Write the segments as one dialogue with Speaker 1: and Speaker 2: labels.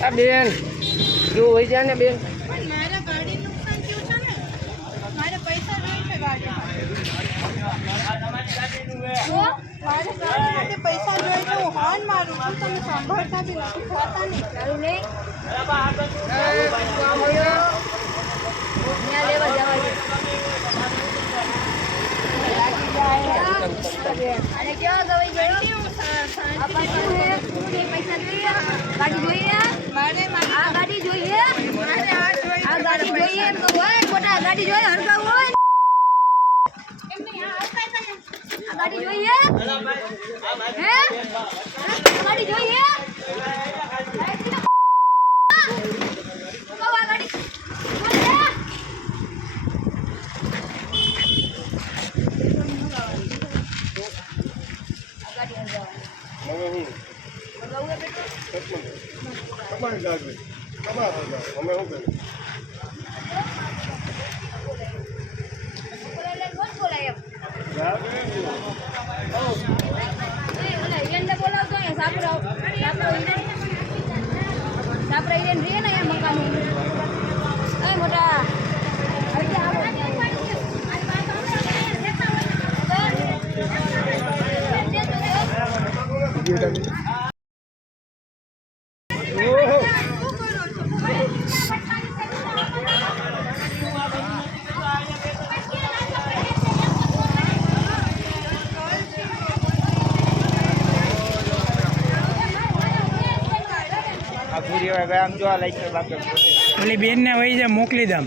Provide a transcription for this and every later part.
Speaker 1: આ બેન જો હોય જાય ને બેન.
Speaker 2: પણ મારા ગાડી નુકસાન થયું છે ને મારે પૈસા જોઈએ તો મારે પૈસા હું હોર્ન મારું છું તમે સાંભળતા બી નથી ખાતા નહીં ચાલું નહીં
Speaker 3: અને કેવા ગવાઈ ગયો આ પાછું હે પૂરી પૈસા જોઈએ ગાડી જોઈએ આ ગાડી જોઈએ.
Speaker 2: આ
Speaker 3: ગાડી જોઈએ. એમ તો હોય ગાડી જોઈએ આ ગાડી જોઈએ. હે? ગાડી જોઈએ કહો આ ગાડી જોઈએ? આ ગાડી હરગાવું હે બોલાય એમ? એ ઓલા હિરેનને બોલાવતો અહીંયા સાપરા મકાન મોટા આવી જા આવો
Speaker 4: ઓલી બેનને વહી જાય મોકલી દમ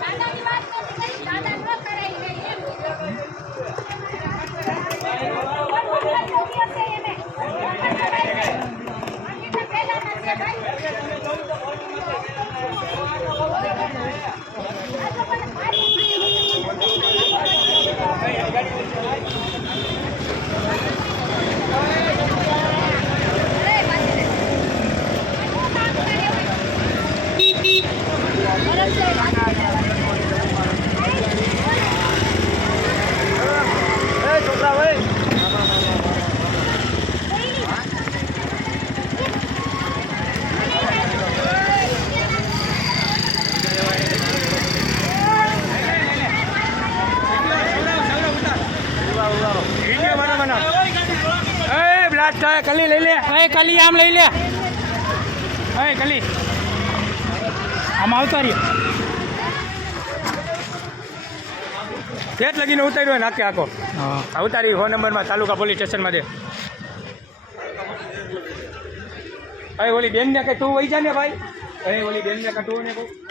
Speaker 3: દાદાની વાત નથી દાદા ન કરાય નહીં એમ
Speaker 4: એ બ્લાસ્ટ થાય કલી લઈ લે. એ કલી આમ લઈ લે. એ કલી. આમ આવતા રહ્યો
Speaker 5: લગીને ઉતાર્યો નાકે આખો.
Speaker 4: હા.
Speaker 5: ઉતારી ફોન નંબરમાં તાલુકા પોલીસ સ્ટેશનમાં દે. ભાઈ ઓલી બેનને કંઈ તું વહી જા ને ભાઈ? અરે ઓલી બેનને તું ને કહું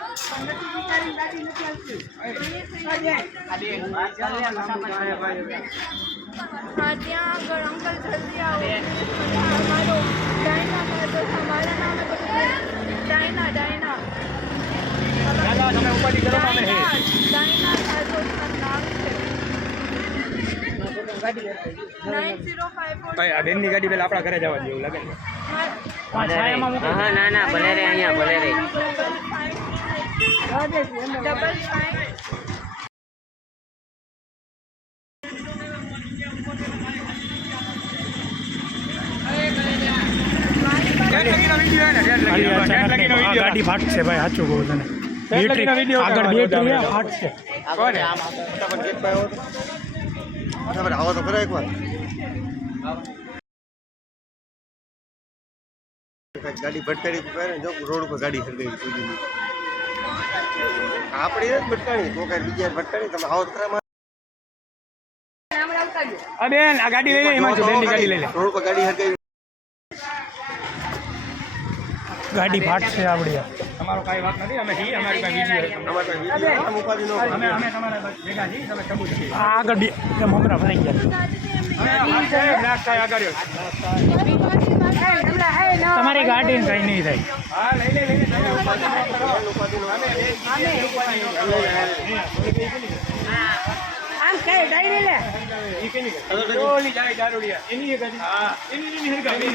Speaker 2: હા ત્યાં આગળ અંકલ જલ્દી આવો અમારો ડાયના ખાતો અમારા નામે ડાયના ડાયના
Speaker 5: ગાડી પેલા આપણા ઘરે જવા જેવું લાગે
Speaker 1: ના ના, ભલે રે, અહીંયા ભલે રે.
Speaker 2: ડબલ ફાઈવ
Speaker 5: કેટ લગીનો વીડિયો હે ને કેટ
Speaker 4: ખાલી
Speaker 5: લગીનો કેટ
Speaker 4: અચાનક
Speaker 5: લગીનો
Speaker 4: આ
Speaker 5: વીડિયો
Speaker 4: ગાડી ફાટશે ભાઈ સાચું કહું તને
Speaker 5: કેટલા
Speaker 4: બેટરી
Speaker 5: વીડિયો
Speaker 4: આગળ
Speaker 5: ઉતારવા
Speaker 4: બેટરી
Speaker 5: જાવ
Speaker 4: ફાટશે
Speaker 5: કોને
Speaker 6: આવો તો ખરા એકવાર ગાડી ભટકાડી પહેરે જો રોડ ઉપર ગાડી હરગાઈ સુધી આપણી જ ભટકાણી. તો કઈ બીજા ભટકાણી. તમે આવો તો ખરા મારે.
Speaker 5: આ બેન આ ગાડી લઈ લે એમાં જો બેનની ગાડી લઈ લે.
Speaker 6: રોડ પર ગાડી હતી
Speaker 4: ગાડી ફાટશે આપણી.
Speaker 5: તમારો કઈ વાત નથી? અમે છીએ અમારી કઈ વીડિયો
Speaker 6: અમારી કઈ વીડિયો ન.
Speaker 5: અમે અમે તમારા ભેગા છીએ તમે છીએ
Speaker 4: આ એ મમરા ભરાઈ ગયા. તમારી ગાડી કઈ નહીં થાય.
Speaker 5: હા લઈ લે. ન
Speaker 2: આમ
Speaker 5: ઈ કેની ગાડી? ઓલી જાય દારૂડિયા. એની એ ગાડી હા. એની એની હરગાવી